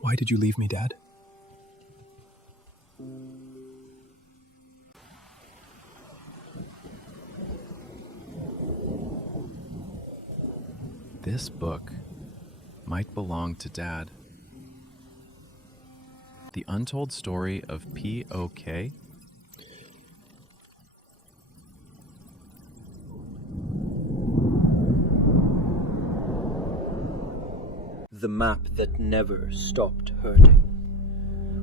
Why did you leave me, Dad? This book might belong to Dad. The Untold Story of PoK. The map that never stopped hurting.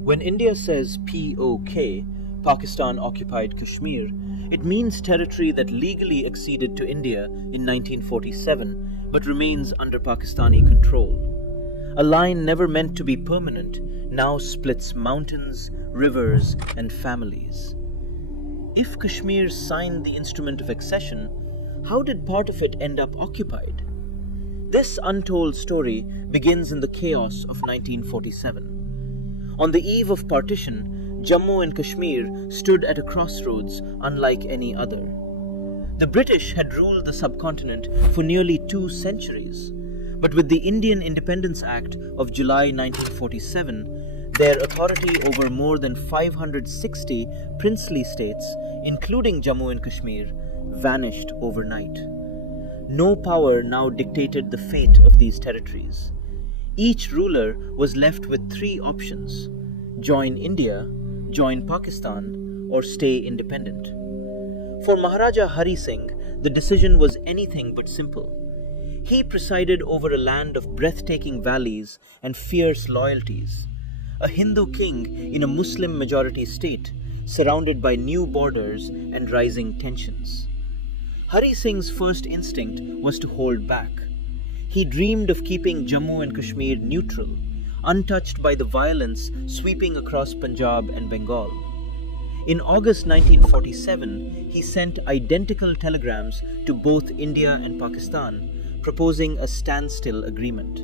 When India says PoK, Pakistan-occupied Kashmir, it means territory that legally acceded to India in 1947 but remains under Pakistani control. A line never meant to be permanent now splits mountains, rivers, and families. If Kashmir signed the instrument of accession, how did part of it end up occupied? This untold story begins in the chaos of 1947. On the eve of partition, Jammu and Kashmir stood at a crossroads unlike any other. The British had ruled the subcontinent for nearly 2 centuries, but with the Indian Independence Act of July 1947, their authority over more than 560 princely states, including Jammu and Kashmir, vanished overnight. No power now dictated the fate of these territories. Each ruler was left with 3 options: join India, join Pakistan, or stay independent. For Maharaja Hari Singh, the decision was anything but simple. He presided over a land of breathtaking valleys and fierce loyalties, a Hindu king in a Muslim-majority state, surrounded by new borders and rising tensions. Hari Singh's first instinct was to hold back. He dreamed of keeping Jammu and Kashmir neutral, untouched by the violence sweeping across Punjab and Bengal. In August 1947, he sent identical telegrams to both India and Pakistan, proposing a standstill agreement.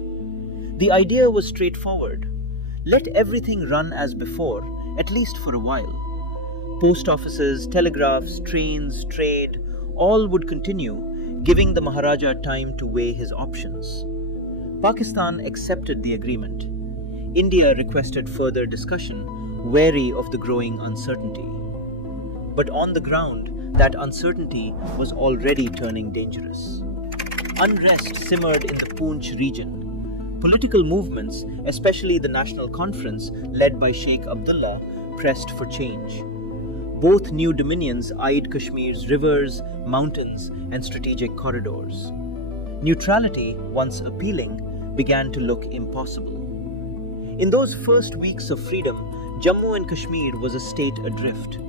The idea was straightforward. Let everything run as before, at least for a while. Post offices, telegraphs, trains, trade, all would continue, giving the Maharaja time to weigh his options. Pakistan accepted the agreement. India requested further discussion, wary of the growing uncertainty. But on the ground, that uncertainty was already turning dangerous. Unrest simmered in the Poonch region. Political movements, especially the National Conference led by Sheikh Abdullah, pressed for change. Both new dominions eyed Kashmir's rivers, mountains, and strategic corridors. Neutrality, once appealing, began to look impossible. In those first weeks of freedom, Jammu and Kashmir was a state adrift,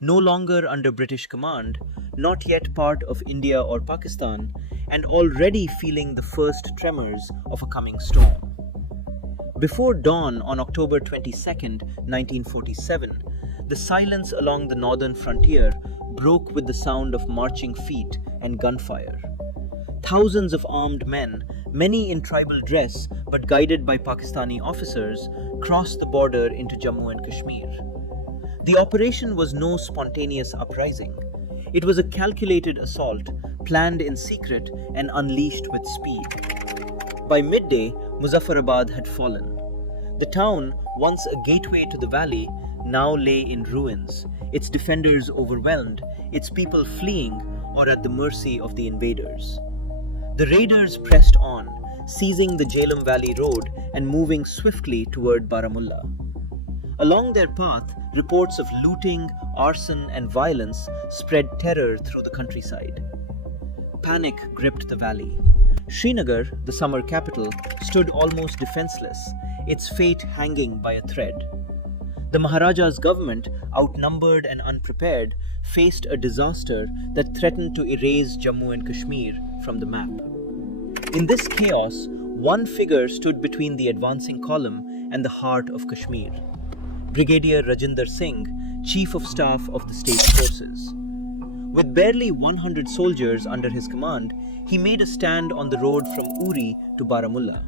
no longer under British command, not yet part of India or Pakistan, and already feeling the first tremors of a coming storm. Before dawn on October 22, 1947, the silence along the northern frontier broke with the sound of marching feet and gunfire. Thousands of armed men, many in tribal dress but guided by Pakistani officers, crossed the border into Jammu and Kashmir. The operation was no spontaneous uprising. It was a calculated assault, planned in secret and unleashed with speed. By midday, Muzaffarabad had fallen. The town, once a gateway to the valley, now lay in ruins, its defenders overwhelmed, its people fleeing or at the mercy of the invaders. The raiders pressed on, seizing the Jhelum Valley Road and moving swiftly toward Baramulla. Along their path, reports of looting, arson, and violence spread terror through the countryside. Panic gripped the valley. Srinagar, the summer capital, stood almost defenseless, its fate hanging by a thread. The Maharaja's government, outnumbered and unprepared, faced a disaster that threatened to erase Jammu and Kashmir from the map. In this chaos, one figure stood between the advancing column and the heart of Kashmir: Brigadier Rajinder Singh, Chief of Staff of the state forces. With barely 100 soldiers under his command, he made a stand on the road from Uri to Baramulla.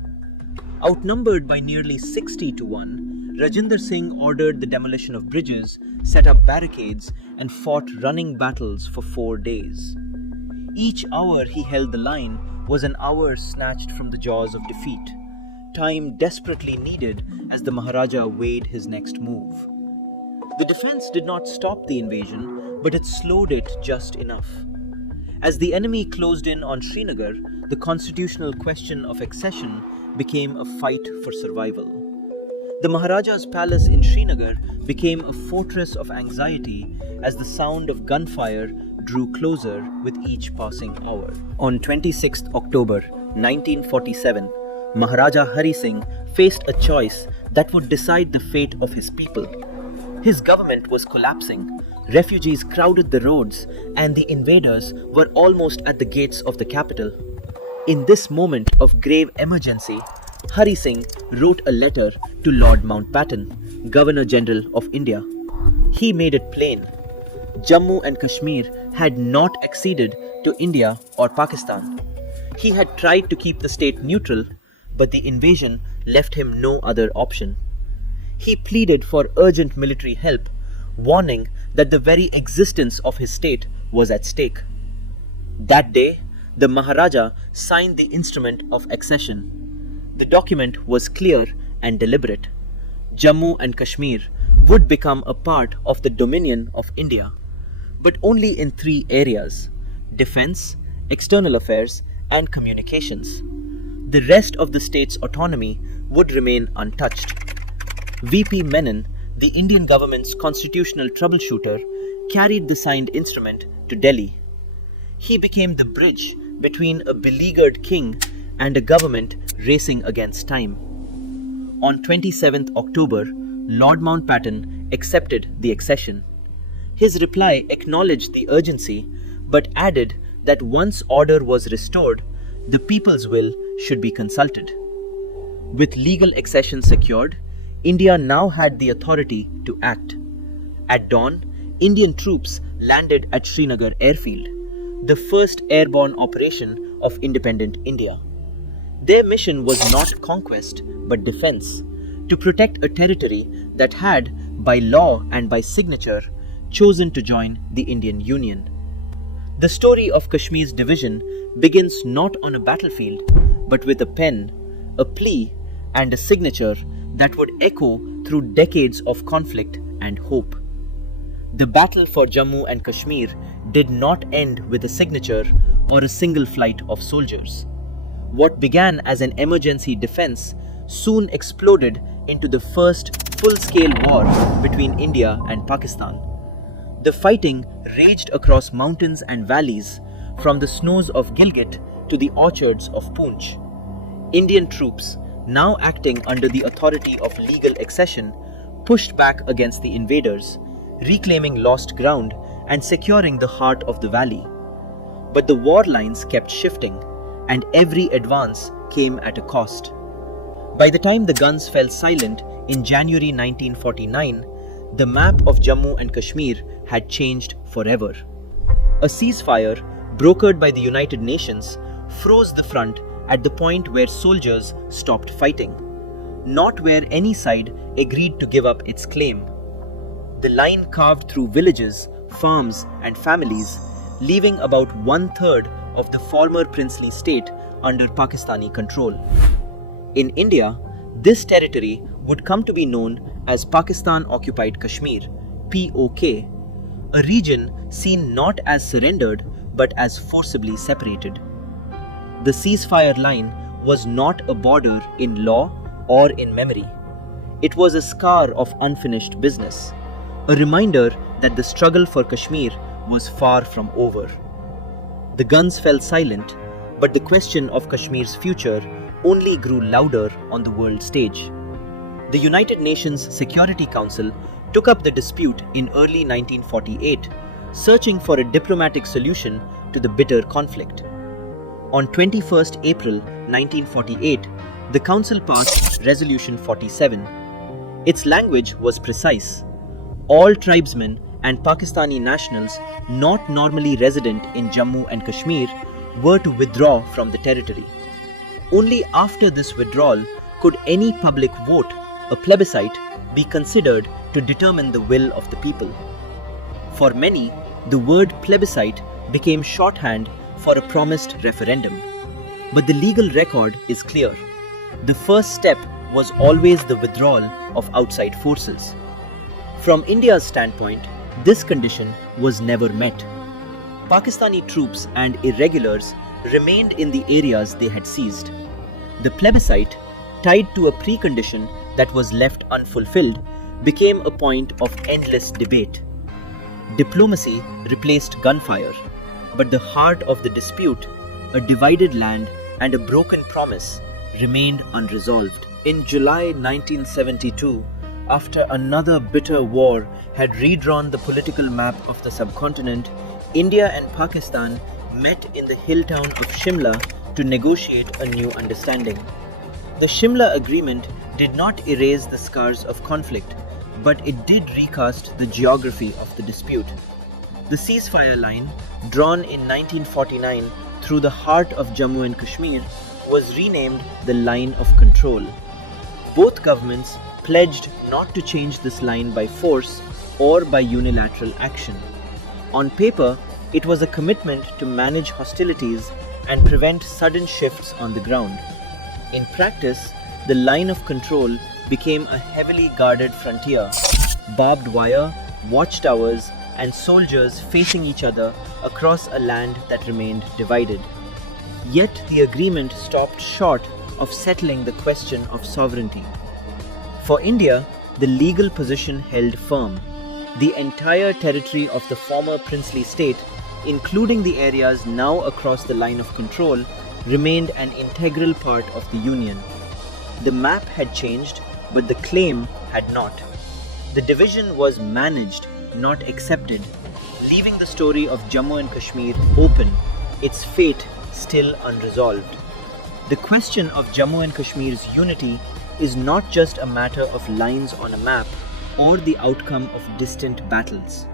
Outnumbered by nearly 60 to 1, Rajinder Singh ordered the demolition of bridges, set up barricades, and fought running battles for 4 days. Each hour he held the line was an hour snatched from the jaws of defeat. time desperately needed as the Maharaja weighed his next move. The defense did not stop the invasion, but it slowed it just enough. As the enemy closed in on Srinagar, the constitutional question of accession became a fight for survival. The Maharaja's palace in Srinagar became a fortress of anxiety as the sound of gunfire drew closer with each passing hour. On 26th October 1947, Maharaja Hari Singh faced a choice that would decide the fate of his people. His government was collapsing, refugees crowded the roads, and the invaders were almost at the gates of the capital. In this moment of grave emergency, Hari Singh wrote a letter to Lord Mountbatten, Governor-General of India. He made it plain. Jammu and Kashmir had not acceded to India or Pakistan. He had tried to keep the state neutral, but the invasion left him no other option. He pleaded for urgent military help, warning that the very existence of his state was at stake. That day, the Maharaja signed the instrument of accession. The document was clear and deliberate. Jammu and Kashmir would become a part of the dominion of India, but only in 3 areas: defense, external affairs, and communications. The rest of the state's autonomy would remain untouched. VP Menon, the Indian government's constitutional troubleshooter, carried the signed instrument to Delhi. He became the bridge between a beleaguered king and a government racing against time. On 27th October, Lord Mountbatten accepted the accession. His reply acknowledged the urgency, but added that once order was restored, the people's will should be consulted. With legal accession secured, India now had the authority to act. At dawn, Indian troops landed at Srinagar airfield, the first airborne operation of independent India. Their mission was not conquest but defense, to protect a territory that had, by law and by signature, chosen to join the Indian Union. The story of Kashmir's division begins not on a battlefield, but with a pen, a plea, and a signature that would echo through decades of conflict and hope. The battle for Jammu and Kashmir did not end with a signature or a single flight of soldiers. What began as an emergency defense soon exploded into the first full-scale war between India and Pakistan. The fighting raged across mountains and valleys, from the snows of Gilgit to the orchards of Poonch. Indian troops, now acting under the authority of legal accession, pushed back against the invaders, reclaiming lost ground and securing the heart of the valley. But the war lines kept shifting, and every advance came at a cost. By the time the guns fell silent in January 1949, the map of Jammu and Kashmir had changed forever. A ceasefire, brokered by the United Nations, froze the front at the point where soldiers stopped fighting, not where any side agreed to give up its claim. The line carved through villages, farms, and families, leaving about 1/3 of the former princely state under Pakistani control. In India, this territory would come to be known as Pakistan-occupied Kashmir, PoK, a region seen not as surrendered but as forcibly separated. The ceasefire line was not a border in law or in memory. It was a scar of unfinished business, a reminder that the struggle for Kashmir was far from over. The guns fell silent, but the question of Kashmir's future only grew louder on the world stage. The United Nations Security Council took up the dispute in early 1948, searching for a diplomatic solution to the bitter conflict. On 21st April 1948, the Council passed Resolution 47. Its language was precise. All tribesmen and Pakistani nationals not normally resident in Jammu and Kashmir were to withdraw from the territory. Only after this withdrawal could any public vote, a plebiscite, be considered to determine the will of the people. For many, the word plebiscite became shorthand for a promised referendum. But the legal record is clear. the first step was always the withdrawal of outside forces. From India's standpoint, this condition was never met. Pakistani troops and irregulars remained in the areas they had seized. The plebiscite, tied to a precondition that was left unfulfilled, became a point of endless debate. Diplomacy replaced gunfire, but the heart of the dispute, a divided land and a broken promise, remained unresolved. In July 1972, after another bitter war had redrawn the political map of the subcontinent, India and Pakistan met in the hill town of Shimla to negotiate a new understanding. The Shimla Agreement did not erase the scars of conflict, but it did recast the geography of the dispute. The ceasefire line, drawn in 1949 through the heart of Jammu and Kashmir, was renamed the Line of Control. Both governments pledged not to change this line by force or by unilateral action. On paper, it was a commitment to manage hostilities and prevent sudden shifts on the ground. In practice, the Line of Control became a heavily guarded frontier, barbed wire, watchtowers, and soldiers facing each other across a land that remained divided. Yet the agreement stopped short of settling the question of sovereignty. For India, the legal position held firm. The entire territory of the former princely state, including the areas now across the Line of Control, remained an integral part of the Union. The map had changed, but the claim had not. The division was managed, not accepted, leaving the story of Jammu and Kashmir open, its fate still unresolved. The question of Jammu and Kashmir's unity is not just a matter of lines on a map or the outcome of distant battles.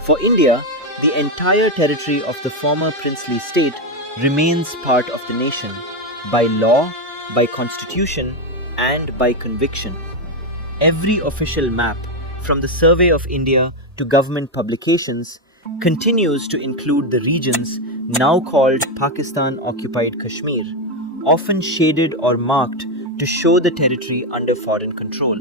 For India, the entire territory of the former princely state remains part of the nation, by law, by constitution, and by conviction. Every official map, from the Survey of India to government publications, continues to include the regions now called Pakistan-occupied Kashmir, often shaded or marked to show the territory under foreign control.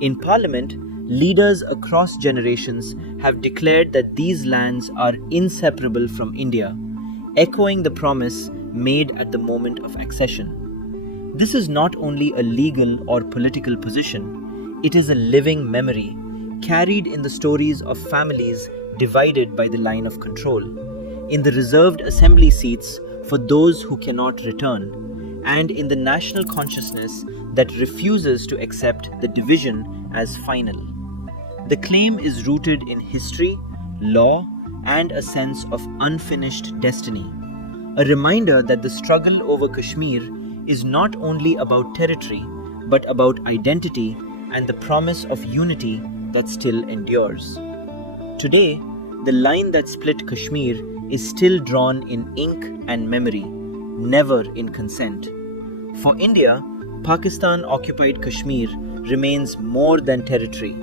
In Parliament, leaders across generations have declared that these lands are inseparable from India, echoing the promise made at the moment of accession. This is not only a legal or political position, it is a living memory, carried in the stories of families divided by the Line of Control, in the reserved assembly seats for those who cannot return, and in the national consciousness that refuses to accept the division as final. The claim is rooted in history, law, and a sense of unfinished destiny, a reminder that the struggle over Kashmir is not only about territory, but about identity and the promise of unity that still endures. Today, the line that split Kashmir is still drawn in ink and memory, never in consent. For India, Pakistan-occupied Kashmir remains more than territory.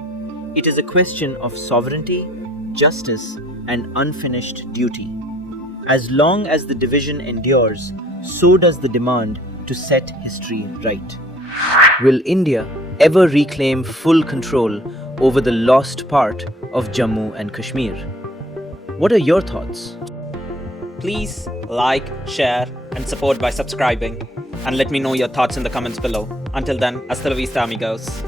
It is a question of sovereignty, justice, and unfinished duty. As long as the division endures, so does the demand to set history right. Will India ever reclaim full control over the lost part of Jammu and Kashmir? What are your thoughts? Please like, share, and support by subscribing. And let me know your thoughts in the comments below. Until then, hasta la vista, amigos.